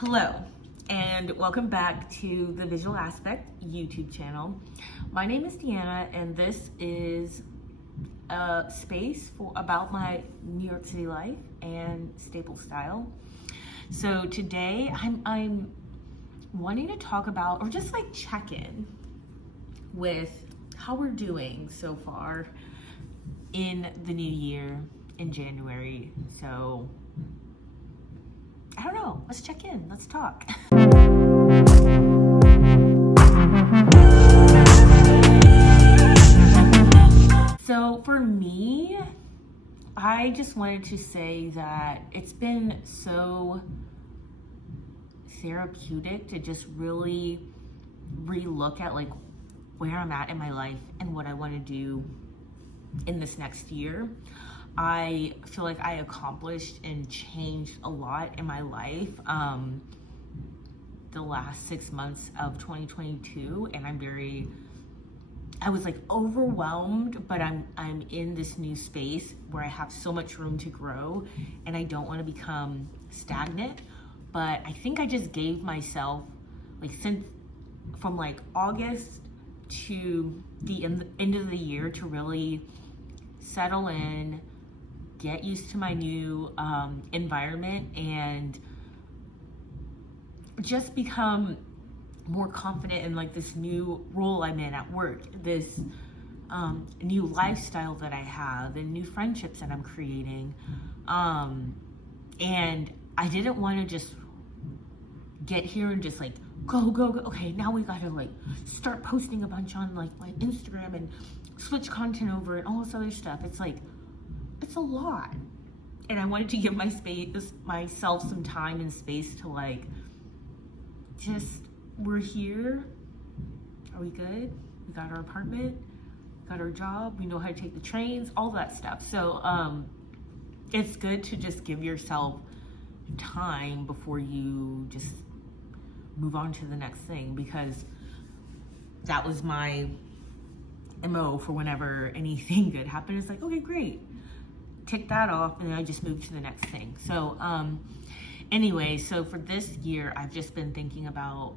Hello, and welcome back to the Visual Aspect YouTube channel. My name is Deanna, and this is a space about my New York City life and staple style. So today I'm wanting to talk about, or just like check in with how we're doing so far in the new year in January. So I don't know, let's check in, let's talk. So for me, I just wanted to say that it's been so therapeutic to just really relook at like where I'm at in my life and what I want to do in this next year. I feel like I accomplished and changed a lot in my life the last 6 months of 2022, and I was like overwhelmed, but I'm in this new space where I have so much room to grow and I don't want to become stagnant. But I think I just gave myself from like August to the end of the year to really settle in, get used to my new environment, and just become more confident in like this new role I'm in at work, this new lifestyle that I have, and new friendships that I'm creating. And I didn't want to just get here and just like go. Okay, now we gotta like start posting a bunch on like my Instagram and switch content over and all this other stuff. It's like, it's a lot. And I wanted to give myself some time and space to like, just, we're here. Are we good? We got our apartment, got our job, we know how to take the trains, all that stuff. So it's good to just give yourself time before you just move on to the next thing, because that was my MO for whenever anything good happened. It's like, okay, great, tick that off, and then I just moved to the next thing. So anyway, so for this year, I've just been thinking about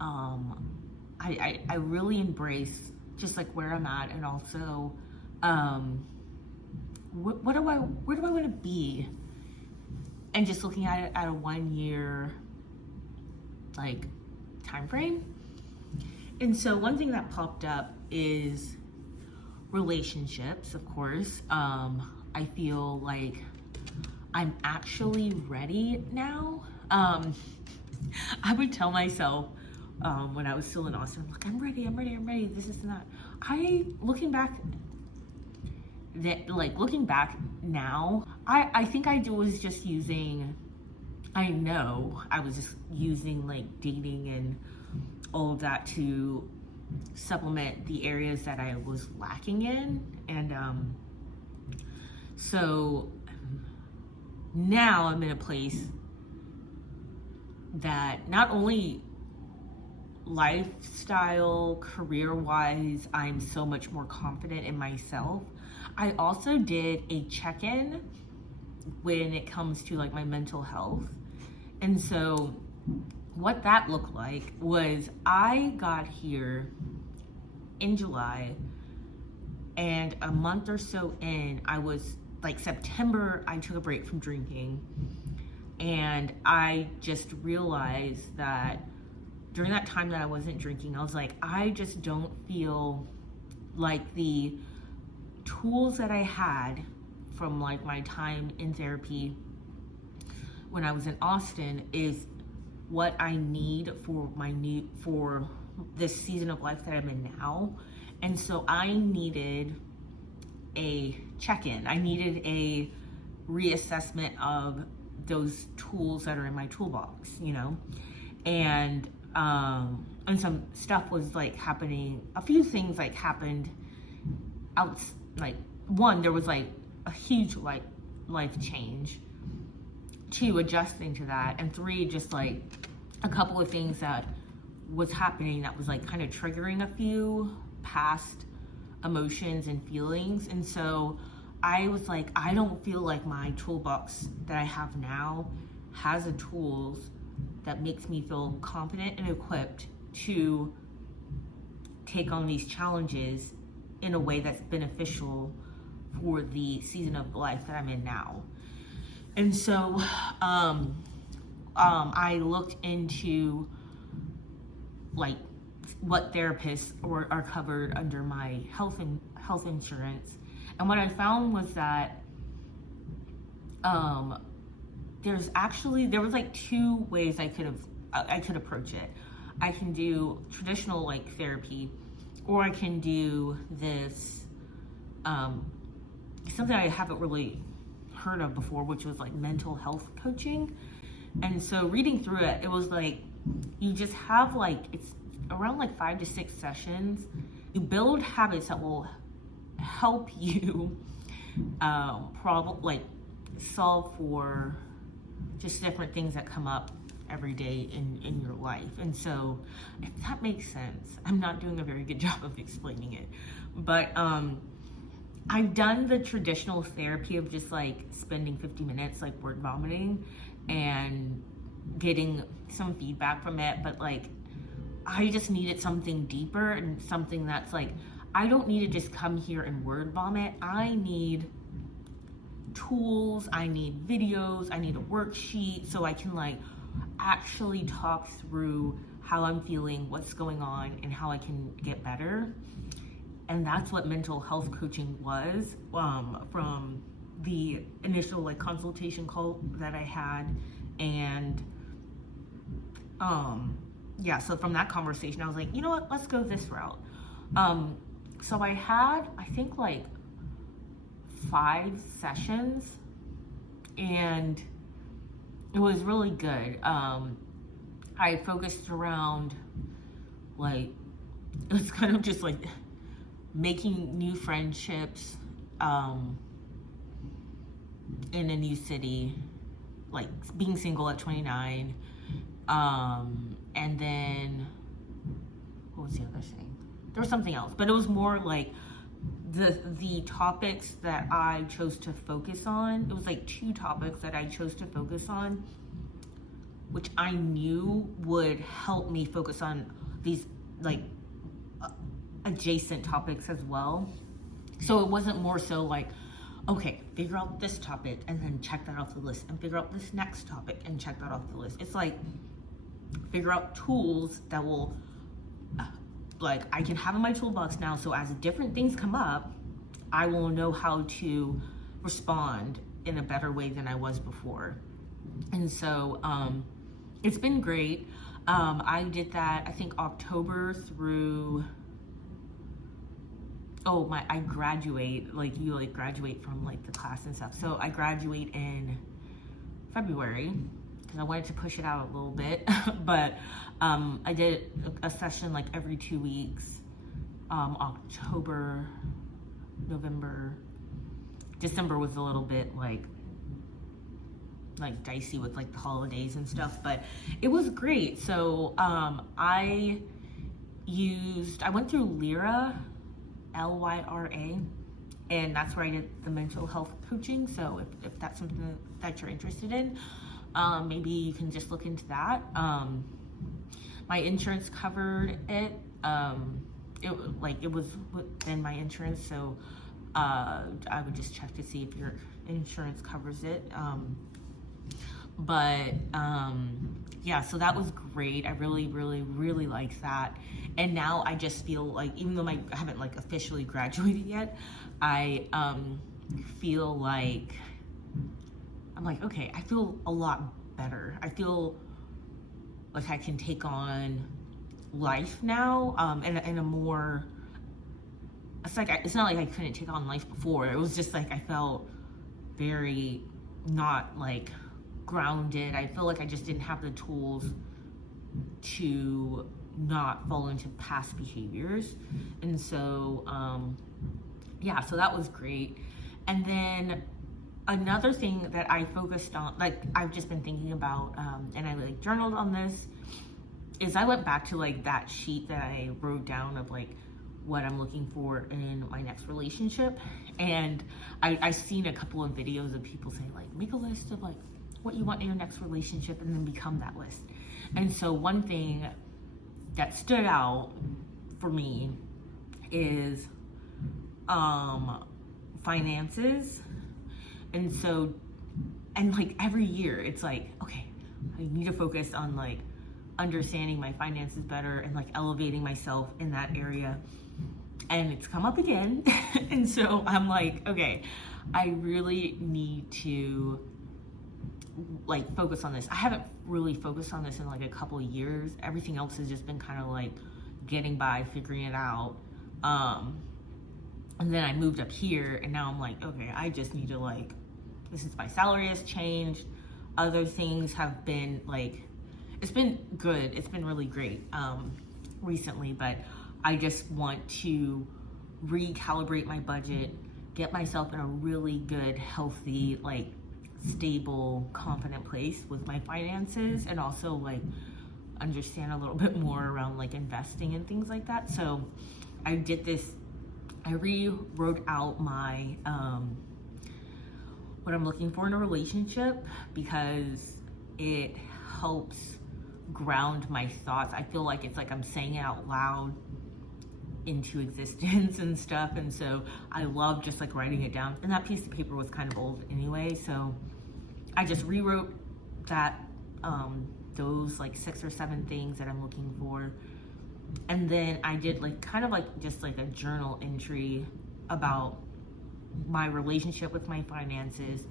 I really embrace just like where I'm at, and also where do I want to be, and just looking at it at a 1 year like time frame. And so one thing that popped up is relationships, of course. I feel like I'm actually ready now. I would tell myself when I was still in Austin, like, I'm ready, this is not. Looking back now, I think I was just using like dating and all of that to supplement the areas that I was lacking in. And so now I'm in a place that not only lifestyle, career-wise, I'm so much more confident in myself. I also did a check-in when it comes to like my mental health. And so what that looked like was I got here in July, and a month or so in, I was like September, I took a break from drinking, and I just realized that during that time that I wasn't drinking, I was like, I just don't feel like the tools that I had from like my time in therapy when I was in Austin is what I need for this season of life that I'm in now. And so I needed a check-in. I needed a reassessment of those tools that are in my toolbox, and some stuff was like happening. A few things like happened one, there was like a huge like life change. 2, adjusting to that. And 3, just like a couple of things that was happening that was like kind of triggering a few past emotions and feelings. And so I was like, I don't feel like my toolbox that I have now has the tools that makes me feel confident and equipped to take on these challenges in a way that's beneficial for the season of life that I'm in now. And so I looked into like what therapists are covered under my health insurance, and what I found was that there was like two ways I could approach it. I can do traditional like therapy, or I can do this something I haven't really heard of before, which was like mental health coaching. And so reading through it, it was like you just have like, it's around like 5 to 6 sessions. You build habits that will help you solve for just different things that come up every day in your life. And so if that makes sense, I'm not doing a very good job of explaining it, but I've done the traditional therapy of just like spending 50 minutes like word vomiting and getting some feedback from it, but like I just needed something deeper and something that's like, I don't need to just come here and word vomit. I need tools, I need videos, I need a worksheet so I can like actually talk through how I'm feeling, what's going on, and how I can get better. And that's what mental health coaching was, from the initial like consultation call that I had. And yeah, so from that conversation I was like, you know what, let's go this route. So I had, I think like 5 sessions, and it was really good. I focused around like, it was kind of just like making new friendships in a new city, like being single at 29, and then what was the other thing? There was something else, but it was more like the topics that I chose to focus on. It was like 2 topics that I chose to focus on, which I knew would help me focus on these like adjacent topics as well. So it wasn't more so like, okay, figure out this topic and then check that off the list, and figure out this next topic and check that off the list. It's like, figure out tools that will like I can have in my toolbox now, so as different things come up, I will know how to respond in a better way than I was before. And so it's been great. I did that, I think October through, I graduate, like you like graduate from like the class and stuff. So I graduate in February because I wanted to push it out a little bit, but I did a session like every 2 weeks, October, November, December was a little bit like dicey with like the holidays and stuff, but it was great. So I went through Lyra, Lyra, and that's where I did the mental health coaching. So if that's something that you're interested in, maybe you can just look into that. My insurance covered it. It was within my insurance, so I would just check to see if your insurance covers it. Yeah, so that was great. I really, really, really liked that. And now I just feel like, even though I haven't like officially graduated yet, I feel like, I'm like, okay, I feel a lot better. I feel like I can take on life now, in a more, it's not like I couldn't take on life before. It was just like I felt very not like grounded. I feel like I just didn't have the tools to not fall into past behaviors. And so yeah, so that was great. And then another thing that I focused on, like I've just been thinking about, and I like journaled on this, is I went back to like that sheet that I wrote down of like what I'm looking for in my next relationship. And I seen a couple of videos of people saying like, make a list of like what you want in your next relationship, and then become that list. And so one thing that stood out for me is finances. And so, and like every year it's like, okay, I need to focus on like understanding my finances better and like elevating myself in that area. And it's come up again. And so I'm like, okay, I really need to like focus on this. I haven't really focused on this in like a couple of years. Everything else has just been kind of like getting by, figuring it out. And then I moved up here, and now I'm like, okay, I just need to like, this is my salary has changed. Other things have been like, it's been good. It's been really great recently, but I just want to recalibrate my budget, get myself in a really good, healthy, like stable, confident place with my finances, and also like understand a little bit more around like investing and things like that. So I did this, I rewrote out my what I'm looking for in a relationship, because it helps ground my thoughts. I feel like it's like I'm saying it out loud into existence and stuff, and so I love just like writing it down. And that piece of paper was kind of old anyway, so I just rewrote that, those like 6 or 7 things that I'm looking for. And then I did like kind of like just like a journal entry about my relationship with my finances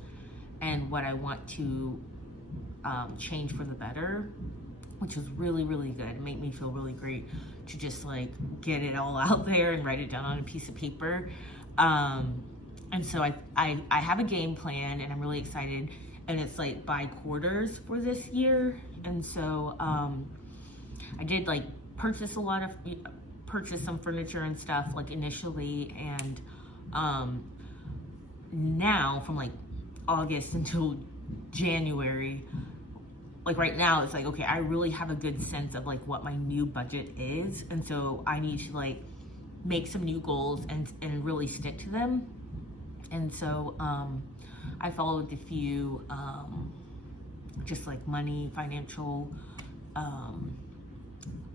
and what I want to change for the better, which was really, really good. It made me feel really great to just like get it all out there and write it down on a piece of paper. And so I have a game plan, and I'm really excited, and it's like by quarters for this year. And so I did like purchase some furniture and stuff like initially, and now from like August until January, like right now it's like, okay, I really have a good sense of like what my new budget is, and so I need to like make some new goals and really stick to them. And so I followed a few just like money, financial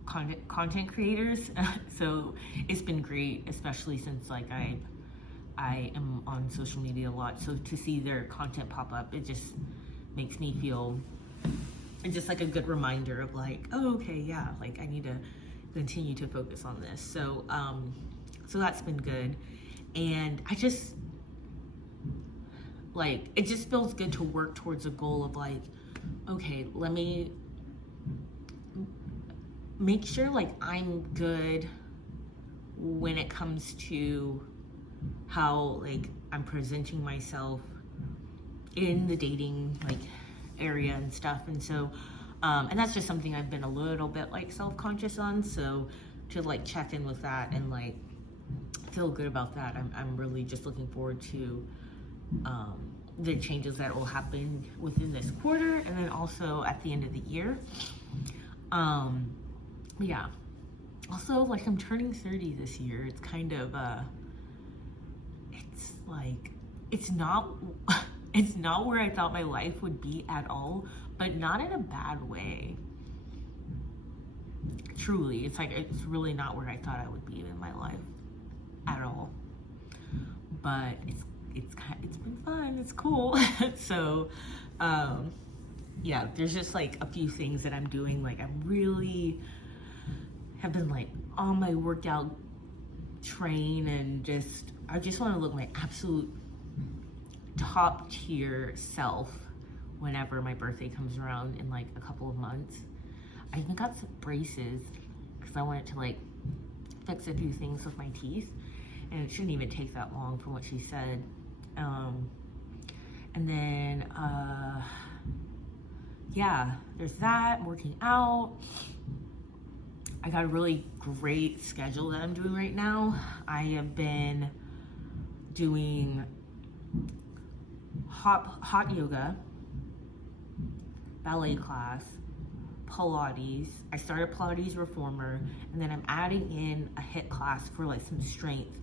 content creators. So it's been great, especially since like I am on social media a lot. So to see their content pop up, it just makes me feel, it's just like a good reminder of like, oh, okay, yeah, like I need to continue to focus on this. So so that's been good. And I just like, it just feels good to work towards a goal of like, okay, let me make sure like I'm good when it comes to how like I'm presenting myself in the dating like area and stuff. And so and that's just something I've been a little bit like self-conscious on, so to like check in with that and like feel good about that, I'm really just looking forward to the changes that will happen within this quarter, and then also at the end of the year. Yeah, also like I'm turning 30 this year. It's kind of it's like it's not where I thought my life would be at all, but not in a bad way. Truly, it's like it's really not where I thought I would be in my life at all. But it's been fun. It's cool. So yeah, there's just like a few things that I'm doing. Like I really have been like on my workout train, and I just want to look my absolute top tier self whenever my birthday comes around in like a couple of months. I even got some braces because I wanted to like fix a few things with my teeth, and it shouldn't even take that long from what she said. And then yeah, there's that. I'm working out. I got a really great schedule that I'm doing right now. I have been doing hot yoga, ballet class, Pilates. I started Pilates Reformer, and then I'm adding in a HIIT class for like some strength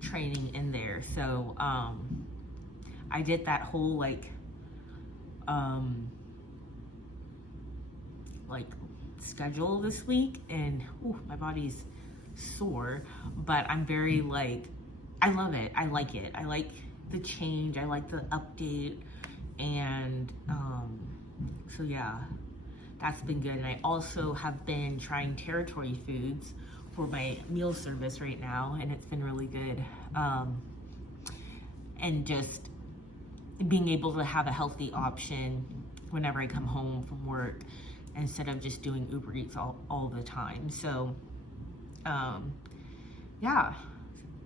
training in there. So I did that whole like like schedule this week, and my body's sore, but I'm very like, I love it. I like it. I like the change. I like the update. And so yeah, that's been good. And I also have been trying Territory Foods for my meal service right now, and it's been really good. And just being able to have a healthy option whenever I come home from work instead of just doing Uber Eats all the time. So yeah,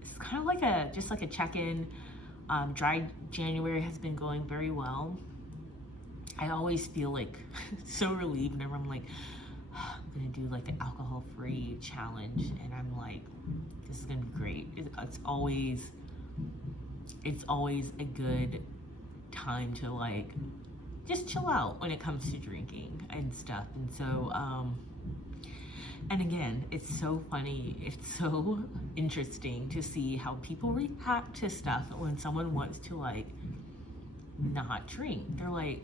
it's kind of like just like a check-in. Dry January has been going very well. I always feel like so relieved whenever I'm like, I'm gonna do like the alcohol-free challenge, and I'm like, this is gonna be great. It's always a good time to like just chill out when it comes to drinking and stuff. And so and again, it's so funny, it's so interesting to see how people react to stuff when someone wants to like not drink. They're like,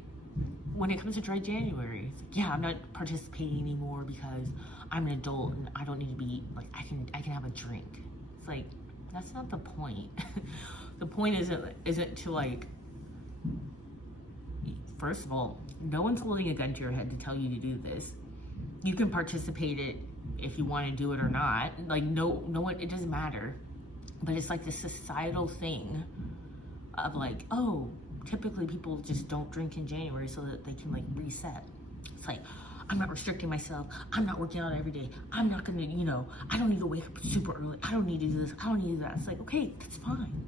when it comes to Dry January, it's like, yeah, I'm not participating anymore because I'm an adult and I don't need to be like, I can have a drink. It's like, that's not the point. The point isn't to like, first of all, no one's holding a gun to your head to tell you to do this. You can participate it if you want to do it or not. Like no one, it doesn't matter. But it's like the societal thing of like, oh, typically people just don't drink in January so that they can like reset. It's like, I'm not restricting myself. I'm not working out every day. I'm not gonna, I don't need to wake up super early. I don't need to do this. I don't need to do that. It's like, okay, that's fine.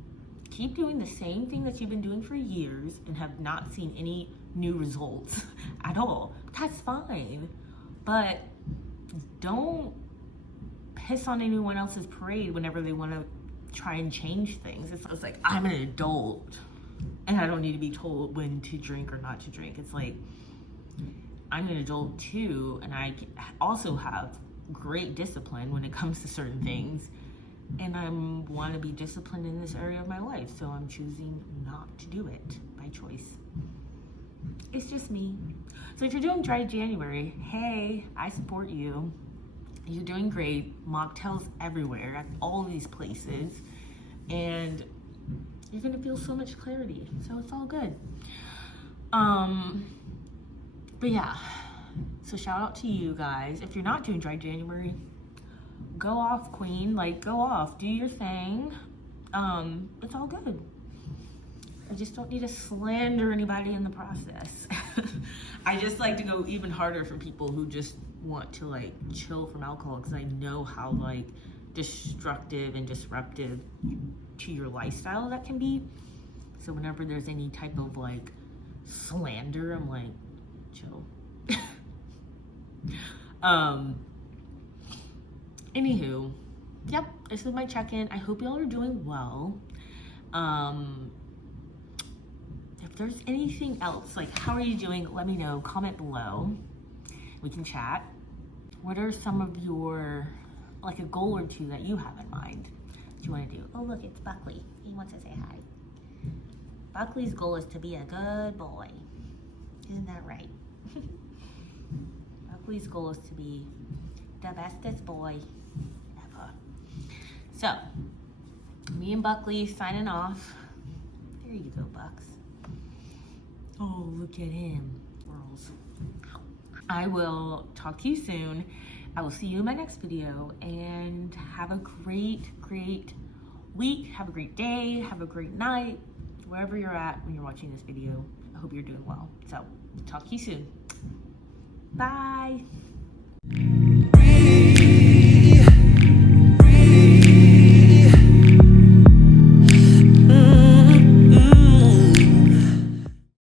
Keep doing the same thing that you've been doing for years and have not seen any new results at all. That's fine. But don't piss on anyone else's parade whenever they want to try and change things. It's like, I'm an adult and I don't need to be told when to drink or not to drink. It's like, I'm an adult too, and I also have great discipline when it comes to certain things, and I want to be disciplined in this area of my life, so I'm choosing not to do it by choice. It's just me. So if you're doing Dry January, hey, I support you. You're doing great. Mocktails everywhere at all these places, and you're gonna feel so much clarity, so it's all good. But yeah, so shout out to you guys. If you're not doing Dry January, go off, queen. Like, go off, do your thing. It's all good. I just don't need to slander anybody in the process. I just like to go even harder for people who just want to like chill from alcohol, because I know how like destructive and disruptive to your lifestyle that can be. So whenever there's any type of like slander, I'm like, chill. Anywho, yep, this is my check-in. I hope y'all are doing well. If there's anything else, like how are you doing, let me know, comment below, we can chat. What are some of your, like a goal or two that you have in mind that you want to do? Oh look, it's Buckley, he wants to say hi. Buckley's goal is to be a good boy. Isn't that right? Buckley's goal is to be the bestest boy ever. So, me and Buckley signing off. There you go, Bucks. Oh, look at him, girls. I will talk to you soon. I will see you in my next video, and have a great, great week. Have a great day. Have a great night. Wherever you're at when you're watching this video, I hope you're doing well. So, talk to you soon. Bye.